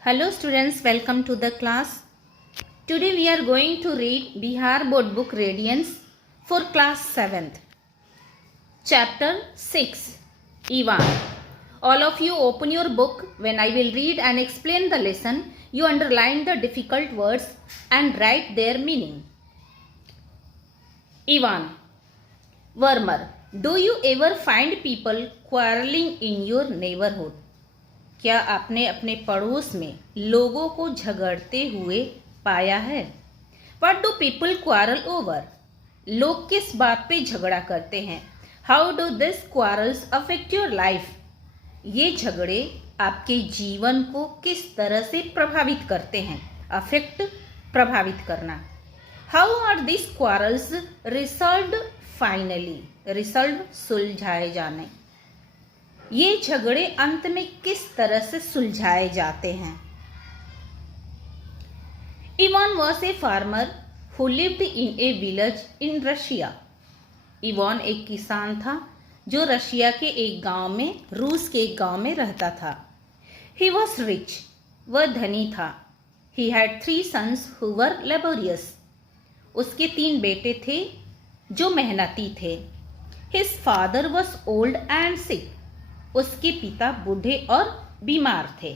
Hello students, welcome to the class. Today we are going to read Bihar Board Book Radiance for class 7th. Chapter 6, Ivan. All of you open your book. When I will read and explain the lesson, you underline the difficult words and write their meaning. Ivan. Wormer. Do you ever find people quarreling in your neighborhood? क्या आपने अपने पड़ोस में लोगों को झगड़ते हुए पाया है? What do people quarrel over? लोग किस बात पे झगड़ा करते हैं? How do these quarrels affect your life? ये झगड़े आपके जीवन को किस तरह से प्रभावित करते हैं? Affect प्रभावित करना. How are these quarrels resolved finally? Resolved सुलझाए जाने. ये झगड़े अंत में किस तरह से सुलझाए जाते हैं? Ivan was a farmer who lived in a village in Russia. Ivan एक किसान था जो रशिया के एक गांव में, रूस के एक गांव में रहता था. He was rich. वह धनी था. He had 3 sons who were laborious. उसके 3 बेटे थे जो मेहनती थे. His father was old and sick. उसके पिता बूढ़े और बीमार थे.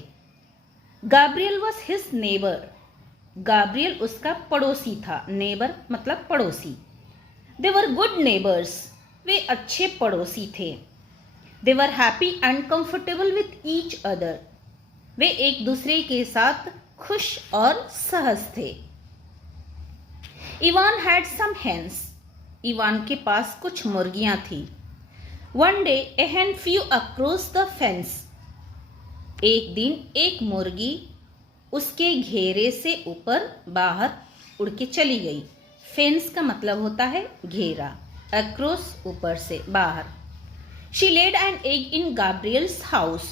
Gabriel was his neighbour. Gabriel उसका पड़ोसी था. नेबर मतलब पड़ोसी. दे वर गुड नेबर्स. वे अच्छे पड़ोसी थे. They were happy and comfortable with each other. वे एक दूसरे के साथ खुश और सहज थे. Ivan had some hens. Ivan के पास कुछ मुर्गियां थी. One day a hen flew across the fence. एक दिन एक मुर्गी उसके घेरे से ऊपर बाहर उड़ के चली गई. फेंस का मतलब होता है घेरा. Across ऊपर से बाहर. She laid an egg in Gabriel's house.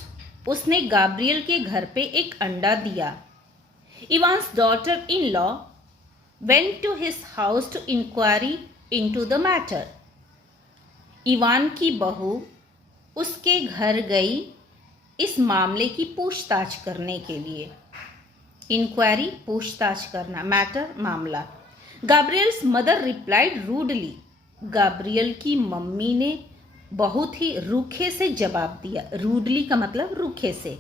उसने गाब्रियल के घर पे एक अंडा दिया. Ivan's daughter-in-law went to his house to inquire into the matter. Ivan की बहू उसके घर गई इस मामले की पूछताछ करने के लिए. इंक्वायरी पूछताछ करना, मैटर मामला. गाब्रियल्स मदर रिप्लाइड रूडली. गाब्रियल की मम्मी ने बहुत ही रूखे से जवाब दिया. रूडली का मतलब रूखे से.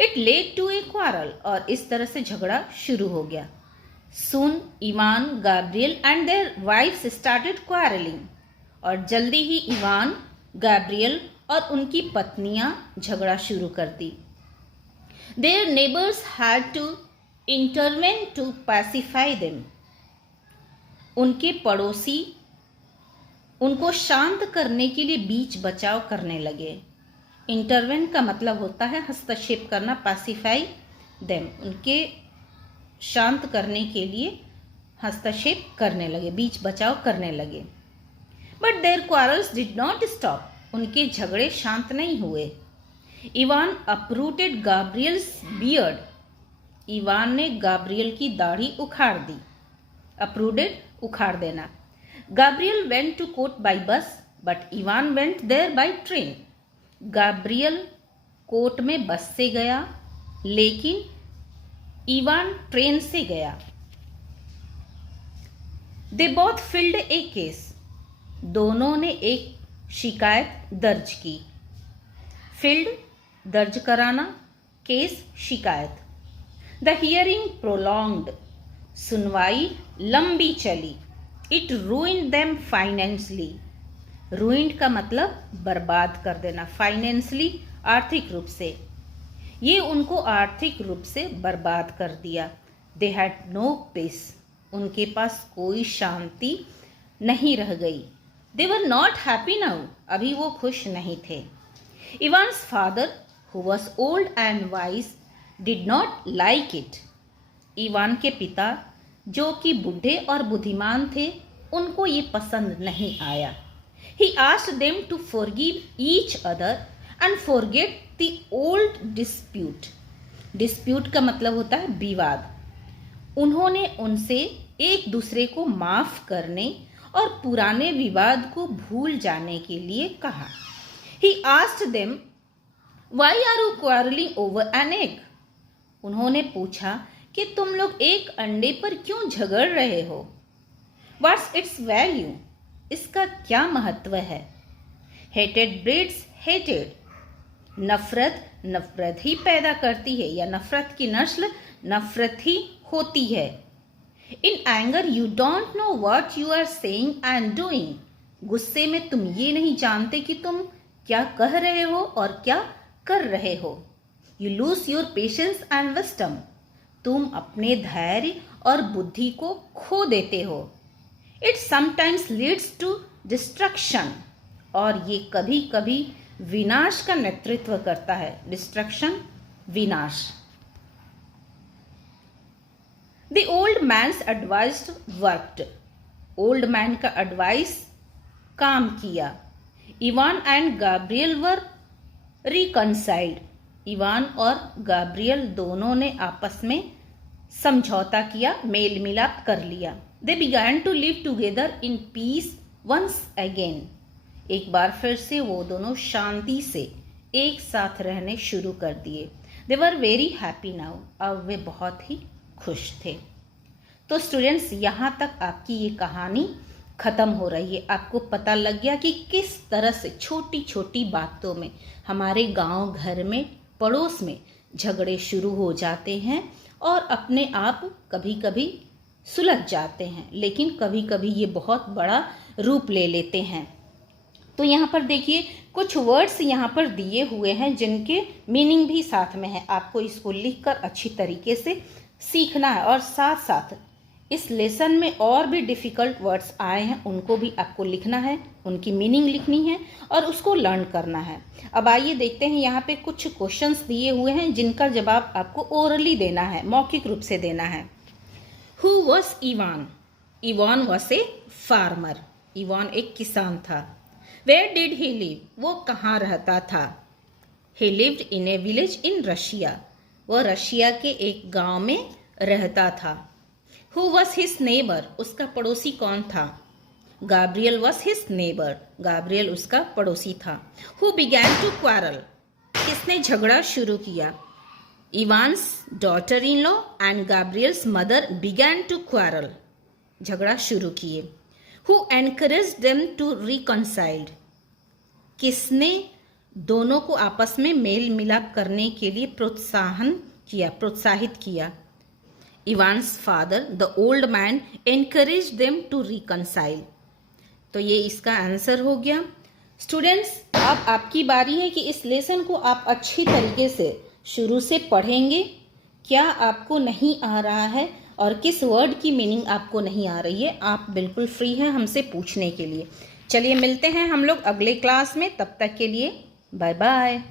It led to a quarrel. और इस तरह से झगड़ा शुरू हो गया. Soon Ivan, Gabriel and their wives started quarrelling. और जल्दी ही इवान, गैब्रियल और उनकी पत्नियां झगड़ा शुरू कर दी. Their neighbours had to intervene to pacify them. उनके पड़ोसी उनको शांत करने के लिए बीच बचाव करने लगे. इंटरवेन का मतलब होता है हस्तक्षेप करना. पैसिफाई देम उनके शांत करने के लिए हस्तक्षेप करने लगे, बीच बचाव करने लगे. But their quarrels did not stop. उनके झगड़े शांत नहीं हुए. Ivan uprooted Gabriel's beard. Ivan ने गाब्रियल की दाढ़ी उखाड़ दी. uprooted उखाड़ देना. Gabriel went to court by bus, but Ivan went there by train. Gabriel court में बस से गया, लेकिन इवान ट्रेन से गया. They both filed a case. दोनों ने एक शिकायत दर्ज की. फिल्ड दर्ज कराना, केस शिकायत. The hearing prolonged. सुनवाई लंबी चली. It ruined them financially. Ruined का मतलब बर्बाद कर देना. फाइनेंशियली आर्थिक रूप से. ये उनको आर्थिक रूप से बर्बाद कर दिया. They had no peace. उनके पास कोई शांति नहीं रह गई. They were not happy now. अभी वो खुश नहीं थे. Ivan's father, who was old and wise, did not like it. Ivan के पिता जो कि बूढ़े और बुद्धिमान थे, उनको ये पसंद नहीं आया. He asked them to forgive each other and forget the old dispute. Dispute का मतलब होता है विवाद. उन्होंने उनसे एक दूसरे को माफ करने और पुराने विवाद को भूल जाने के लिए कहा. He asked them, "Why are you quarreling over an egg?" उन्होंने पूछा कि तुम लोग एक अंडे पर क्यों झगड़ रहे हो? What's it's value? इसका क्या महत्व है? Hated breeds hated. नफरत नफरत ही पैदा करती है, या नफरत की नस्ल नफरत ही होती है। In anger you don't know what you are saying and doing. गुस्से में तुम ये नहीं जानते कि तुम क्या कह रहे हो और क्या कर रहे हो। You lose your patience and wisdom. तुम अपने धैर्य और बुद्धि को खो देते हो। It sometimes leads to destruction. और ये कभी कभी विनाश का नेतृत्व करता है। डिस्ट्रक्शन, विनाश। The old man's advice worked. Old man का एडवाइस काम किया। Ivan and Gabriel were reconciled. Ivan और गैब्रियल दोनों ने आपस में समझौता किया, मेल मिलाप कर लिया। They began to live together in peace once again. एक बार फिर से वो दोनों शांति से एक साथ रहने शुरू कर दिए। दे वर वेरी हैप्पी नाउ। अब वे बहुत ही खुश थे। तो स्टूडेंट्स, यहाँ तक आपकी ये कहानी ख़त्म हो रही है। आपको पता लग गया कि किस तरह से छोटी छोटी बातों में हमारे गांव घर में, पड़ोस में झगड़े शुरू हो जाते हैं और अपने आप कभी कभी सुलझ जाते हैं, लेकिन कभी कभी ये बहुत बड़ा रूप ले लेते हैं। तो यहाँ पर देखिए कुछ वर्ड्स यहाँ पर दिए हुए हैं जिनके मीनिंग भी साथ में है। आपको इसको लिखकर अच्छी तरीके से सीखना है और साथ साथ इस लेसन में और भी डिफ़िकल्ट वर्ड्स आए हैं उनको भी आपको लिखना है, उनकी मीनिंग लिखनी है और उसको लर्न करना है। अब आइए देखते हैं, यहाँ पे कुछ क्वेश्चंस दिए हुए हैं जिनका जवाब आपको ओरली देना है, मौखिक रूप से देना है। Who was Ivan? Ivan was a farmer. इवान एक किसान था। Where did he live? वो कहाँ रहता था? He lived in a village in Russia. वह रशिया के एक गांव में रहता था। Who was his neighbour? उसका पड़ोसी कौन था? Gabriel was his neighbour. Gabriel उसका पड़ोसी था। Who began to quarrel? किसने झगड़ा शुरू किया? Ivan's daughter in law and Gabriel's mother began to quarrel. झगड़ा शुरू किए। Who encouraged them to reconcile? किसने दोनों को आपस में मेल मिलाप करने के लिए प्रोत्साहित किया? Evans father, the old man, encouraged them to reconcile। तो ये इसका आंसर हो गया। स्टूडेंट्स, अब आपकी बारी है कि इस लेसन को आप अच्छी तरीके से शुरू से पढ़ेंगे। क्या आपको नहीं आ रहा है और किस वर्ड की मीनिंग आपको नहीं आ रही है, आप बिल्कुल फ्री हैं हमसे पूछने के लिए। चलिए मिलते हैं हम लोग अगले क्लास में, तब तक के लिए बाय बाय।